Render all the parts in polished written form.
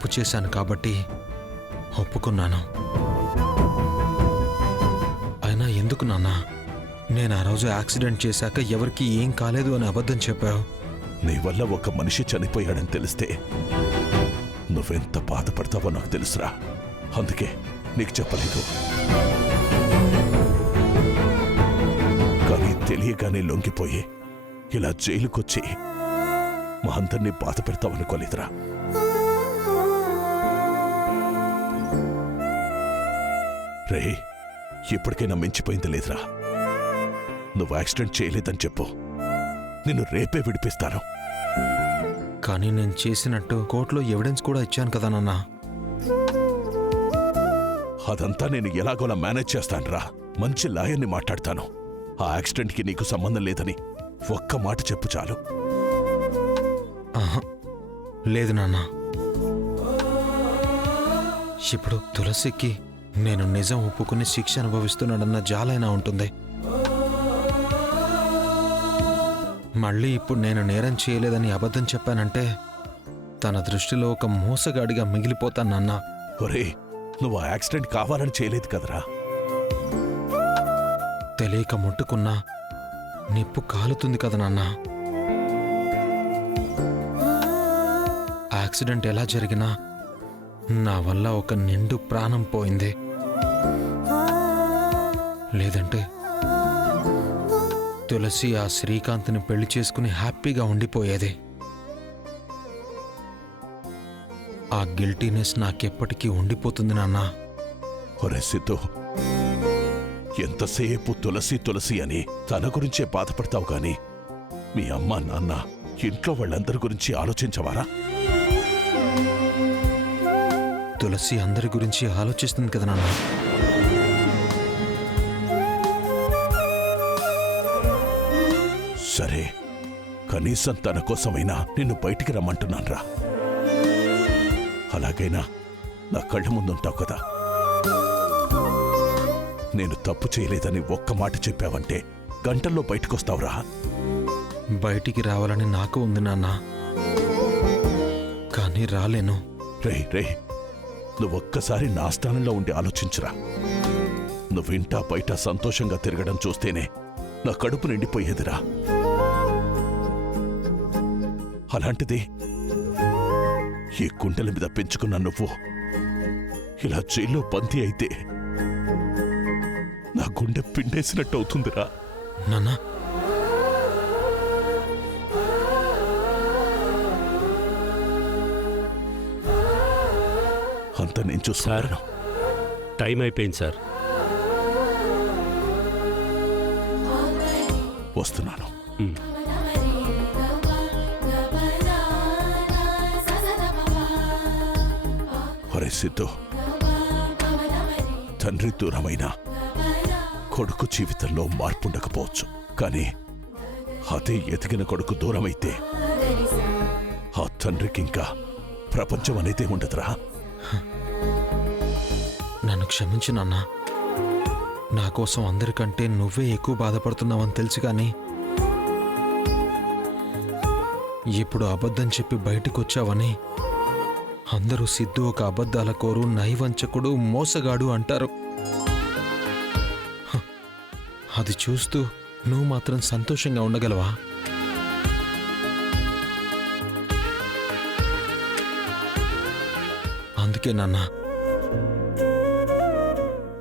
తప్పు చేశాను కాబట్టి ఒప్పుకున్నాను. అయినా ఎందుకు నాన్నా నేను ఆ రోజు యాక్సిడెంట్ చేశాక ఎవరికి ఏం కాలేదు అని అబద్ధం చెప్పావు? నీ వల్ల ఒక మనిషి చనిపోయాడని తెలిస్తే నువ్వెంత బాధపడతావో నాకు తెలుసురా. అందుకే నీకు చెప్పలేదు. కానీ తెలియగానే లొంగిపోయి ఇలా జైలుకొచ్చి మా అందరినీ బాధ పెడతావనుకోలేదురా. రే, ఇప్పటికైనా మించిపోయింది లేదురా. నువ్వు యాక్సిడెంట్ చేయలేదని చెప్పు, నిన్ను రేపే విడిపిస్తాను. కానీ నేను చేసినట్టు కోర్టులో ఎవిడెన్స్ కూడా ఇచ్చాను కదా నాన్నా. అదంతా నేను ఎలాగోలా మేనేజ్ చేస్తానురా. మంచి లాయర్ని మాట్లాడతాను. ఆ యాక్సిడెంట్కి నీకు సంబంధం లేదని ఒక్క మాట చెప్పు చాలు. ఆహా, లేదు నాన్నా. ఇప్పుడు తులసికి నేను నిజం ఒప్పుకుని శిక్ష అనుభవిస్తున్నాడన్న జాలైనా ఉంటుంది. మళ్ళీ ఇప్పుడు నేను నేరం చేయలేదని అబద్ధం చెప్పానంటే తన దృష్టిలో ఒక మోసగాడిగా మిగిలిపోతాను నాన్నా. ఒరే, నువ్వు ఆ యాక్సిడెంట్ కావాలని చేయలేదు కదరా. తెలియక ముట్టుకున్నా నిప్పు కాలుతుంది కదా నాన్నా. యాక్సిడెంట్ ఎలా జరిగినా నా వల్ల ఒక నిండు ప్రాణం పోయింది. లేదంటే తులసి ఆ శ్రీకాంత్ని పెళ్లి చేసుకుని హ్యాపీగా ఉండిపోయేది. ఆ గిల్టీనెస్ నాకెప్పటికీ ఉండిపోతుంది నాన్నా. ఒరే సిద్ధు, ఎంతసేపు తులసి తులసి అని తన గురించే బాధపడతావు గాని మీ అమ్మ నాన్న ఇంట్లో వాళ్ళందరి గురించి ఆలోచించవారా? తులసి అందరి గురించి ఆలోచిస్తుంది కదా నాన్న. సరే, కనీసం తన కోసమైనా నిన్ను బయటికి రమ్మంటున్నాన్రా. అలాగైనా నా కళ్ళ ముందుంటావు కదా. నేను తప్పు చేయలేదని ఒక్క మాట చెప్పావంటే గంటల్లో బయటకొస్తావురా. బయటికి రావాలని నాకు ఉంది నాన్న, కానీ రాలేను. రే, నువ్వొక్కసారి నా స్థానంలో ఉండి ఆలోచించురా. నువ్వింటా బయట సంతోషంగా తిరగడం చూస్తేనే నా కడుపు నిండిపోయేదిరా. అలాంటిది ఈ కుండల మీద పెంచుకున్న నువ్వు ఇలా జైల్లో బందీ అయితే నా గుండె పిండేసినట్టు అవుతుందిరా. నాన్నా, అంత నేను చూస్తాను. టైం అయిపోయింది సార్. వస్తున్నాను. ఒరే సిద్ధు, తండ్రి దూరమైన కొడుకు జీవితంలో మార్పుండకపోవచ్చు, కానీ అదే ఎదిగిన కొడుకు దూరమైతే ఆ తండ్రికి ఇంకా ప్రపంచం అనేదే ఉండదురా. నన్ను క్షమించు నాన్నా. నా కోసం అందరికంటే నువ్వే ఎక్కువ బాధపడుతున్నావని తెలుసు, కానీ ఇప్పుడు అబద్ధం చెప్పి బయటికొచ్చావని అందరూ సిద్ధు ఒక అబద్ధాల కోరు, నైవంచకుడు, మోసగాడు అంటారు. అది చూస్తూ నువ్వు మాత్రం సంతోషంగా ఉండగలవా? అందుకే నాన్నా,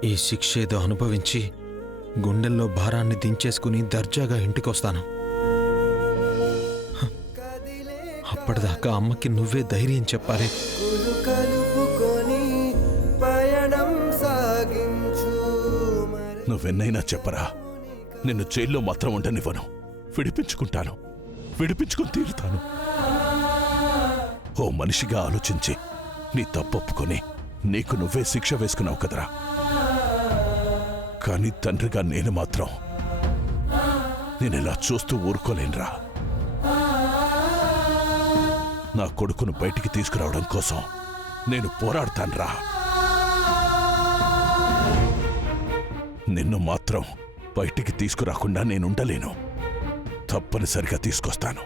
ఈ శిక్ష ఏదో అనుభవించి గుండెల్లో భారాన్ని దించేసుకుని దర్జాగా ఇంటికొస్తాను. అప్పటిదాకా అమ్మకి నువ్వే ధైర్యం చెప్పాలి. నువ్వెన్నైనా చెప్పరా, నిన్ను జైల్లో మాత్రం ఉండనివ్వను. విడిపించుకుంటాను, విడిపించుకుని తీరుతాను. ఓ మనిషిగా ఆలోచించి నీ తప్పొప్పుకొని నీకు నువ్వే శిక్ష వేసుకున్నావు కదరా. కానీ తండ్రిగా నేను మాత్రం నేనిలా చూస్తూ ఊరుకోలేనురా. నా కొడుకును బయటికి తీసుకురావడం కోసం నేను పోరాడతానురా. నిన్ను మాత్రం బయటికి తీసుకురాకుండా నేనుండలేను. తప్పనిసరిగా తీసుకొస్తాను.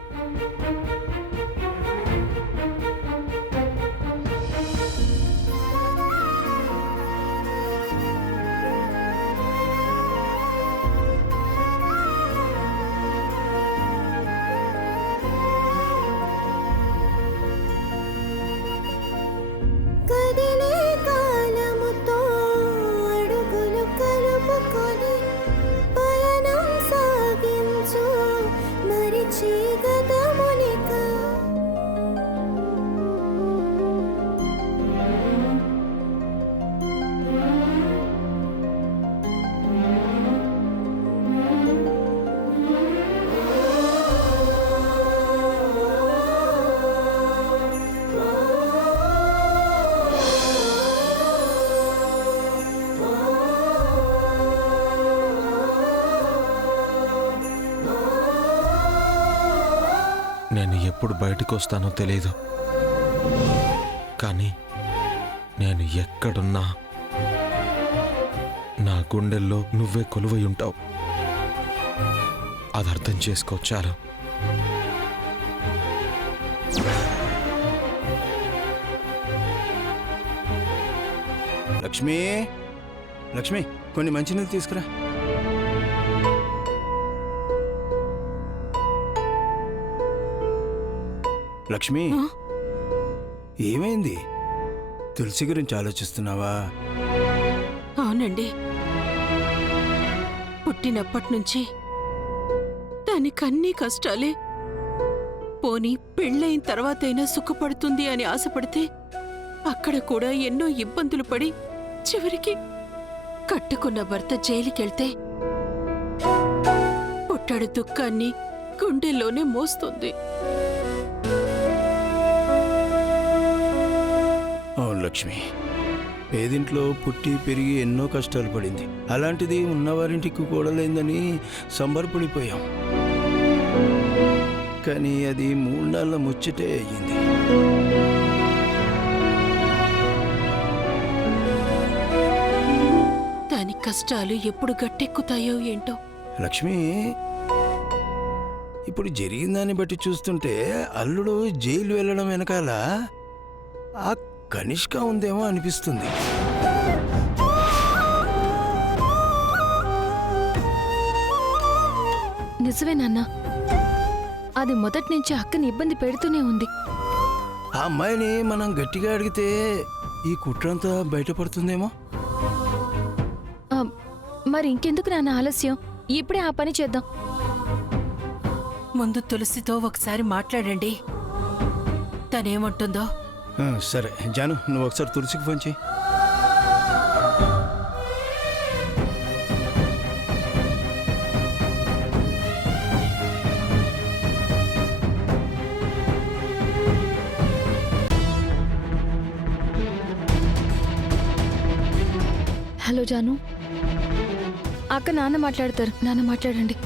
ఎప్పుడు బయటకు వస్తానో తెలీదు, కానీ నేను ఎక్కడున్నా నా గుండెల్లో నువ్వే కొలువై ఉంటావు. అది అర్థం చేసుకో చాలు. లక్ష్మి, లక్ష్మి, కొన్ని మంచినీళ్ళు తీసుకురా. లక్ష్మి, ఏమైంది? తులసి గురించి ఆలోచిస్తున్నావా? అవునండి, పుట్టినప్పటి నుంచి దానికన్నీ కష్టాలే. పోనీ పెళ్ళైన తర్వాతైనా సుఖపడుతుంది అని ఆశపడితే అక్కడ కూడా ఎన్నో ఇబ్బందులు పడి చివరికి కట్టుకున్న భర్త జైలుకెళ్తే పుట్టడు దుఃఖాన్ని గుండెల్లోనే మోస్తుంది. అవును లక్ష్మి, పేదింట్లో పుట్టి పెరిగి ఎన్నో కష్టాలు పడింది. అలాంటిది ఉన్నవారింటికి కూడలేందని సంబరపడిపోయాం. కానీ అది 3 నెలల ముచ్చటే అయ్యింది. దాని కష్టాలు ఎప్పుడు గట్టెక్కుతాయో ఏంటో. లక్ష్మి, ఇప్పుడు జరిగిన దాన్ని బట్టి చూస్తుంటే అల్లుడు జైలు వెళ్ళడం వెనకాల ఆ కనిష్క ఉందేమో అనిపిస్తుంది. నిజమే నాన్న, అది మొదటి నుంచి అక్కని ఇబ్బంది పెడుతూనే ఉంది. ఆ అమ్మాయిని మనం గట్టిగా అడిగితే ఈ కుట్రంతా బయటపడుతుందేమో. ఆ, మరి ఇంకెందుకు నాన్న ఆలస్యం? ఇప్పుడే ఆ పని చేద్దాం. ముందు తులసితో ఒకసారి మాట్లాడండి, తనేమంటుందో. సరే జాను, నువ్వు ఒకసారి తులసికి ఫోన్ చేయి. హలో జాను, అక్క నాన్న మాట్లాడతారు. నాన్న మాట్లాడండి.